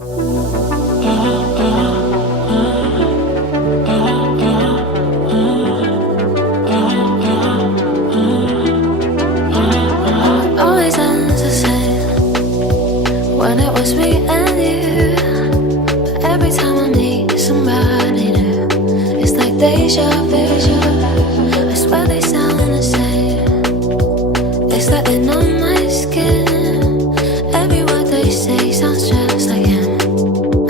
Always ends the same when it was me and you. But every time I meet somebody new, it's like deja vu. I swear they sound the same. It's like they know my skin. Every word they say sounds just like him.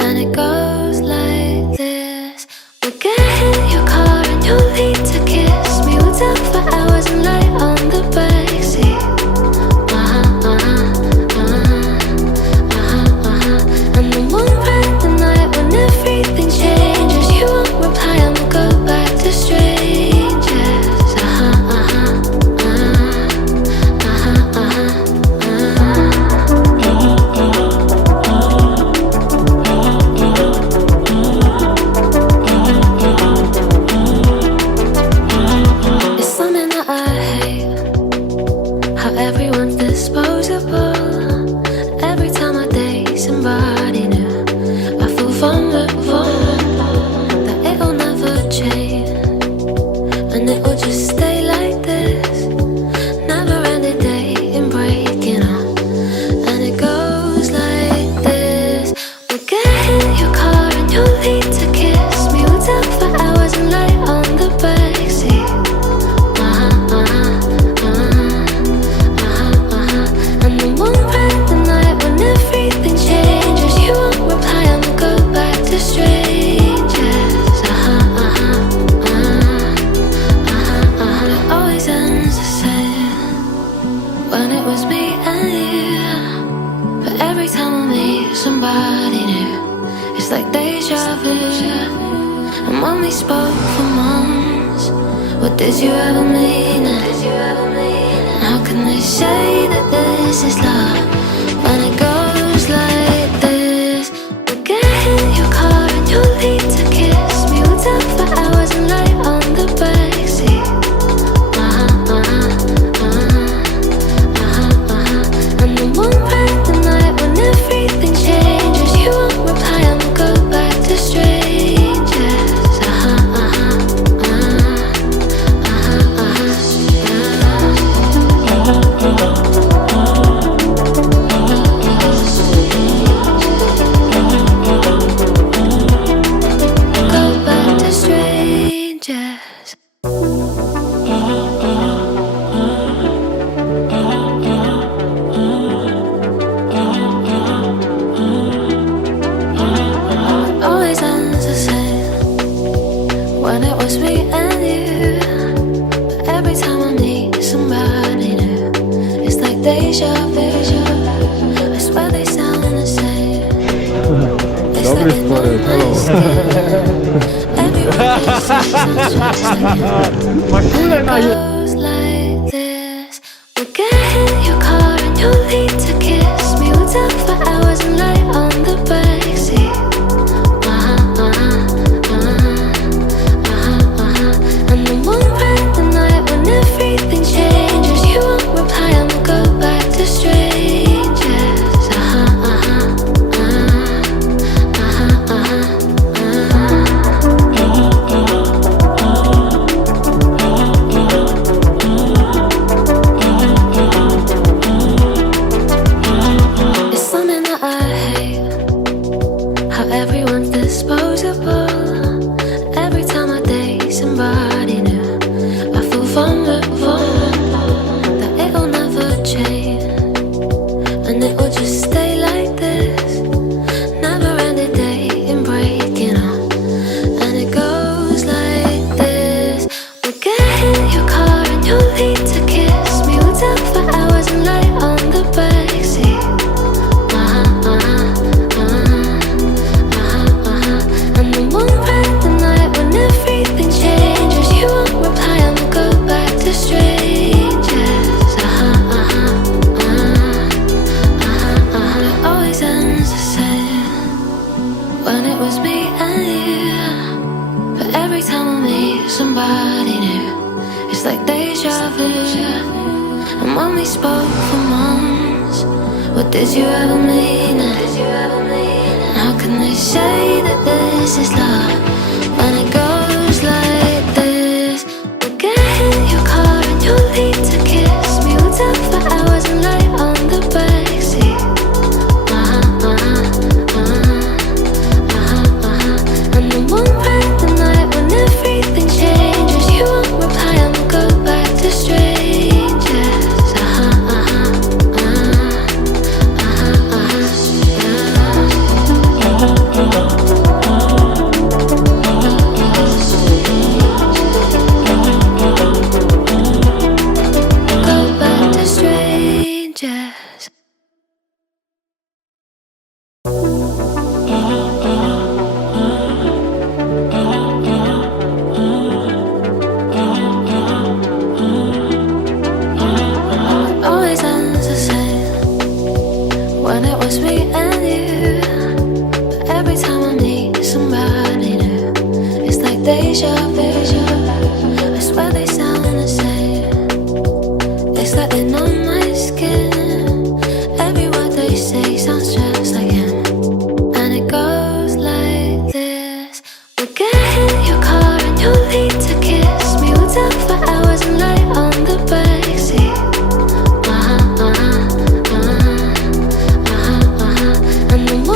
And it goes like this: we'll get in your car and you'll need to kiss me. We'll talk for hours and lie on the backseat. And then won't write the night when everything changes. You won't reply and we'll go back to strangers. It's something that I hate, how everyone's disposable. Every time I date somebody new, I feel vulnerable, that it'll never change, and it will just stay like this. Never ending dating, breaking up, and it goes like this: we'll get in your car and you'll need to kiss me. We'll talk for hours and lie on the backseat. And then won't write the night when everything changes. You won't reply and we'll go back to strangers. It always ends the same when it was me and you. But every time I meet somebody new, it's like deja vu. And when we spoke for months, what did you ever mean it? How can they say that this is love when it goes like this? We'll get in your car and you'll need to kiss me. We'll talk for hours and lie on the backseat. And then won't write the night when everything changes. You won't reply and we'll go back to strangers. Go back to strangers. Always ends the same when it was me and you. But every time I meet somebody new, it's like deja vu. I swear they sound the same. It's like they know my skin. Every word they say sounds just like him. Mal cool, It goes like this: we'll get in your car and you'll need to kiss me. We'll talk for hours and lie on the backseat. And then won't write the night when everything changes. You won't reply and we'll go back to strangers. It's something that I hate, how everyone's disposable. Every time I date somebody new, I feel vulnerable, that it'll never change, and it will just stay like this. Never ending dating, breaking up, and it goes like this: we'll get in your car and you'll need to kiss me. We'll talk for hours and lie on the backseat. And then won't write the night when everything changes. You won't reply and we'll go back to strangers. It always ends the same when it was me and you. But every time I meet somebody new, it's like deja vu. And when we spoke for months, what did you ever mean it? And how say that this is love when it goes like this. We'll get in your car and you'll lead to kiss me. We'll talk for hours and lie on the backseat. And then one bright the night when everything changes, you won't reply and we'll go back to strangers. Go back to strangers. Always ends the same when it was me and you. But every time I meet somebody new, it's like deja vu.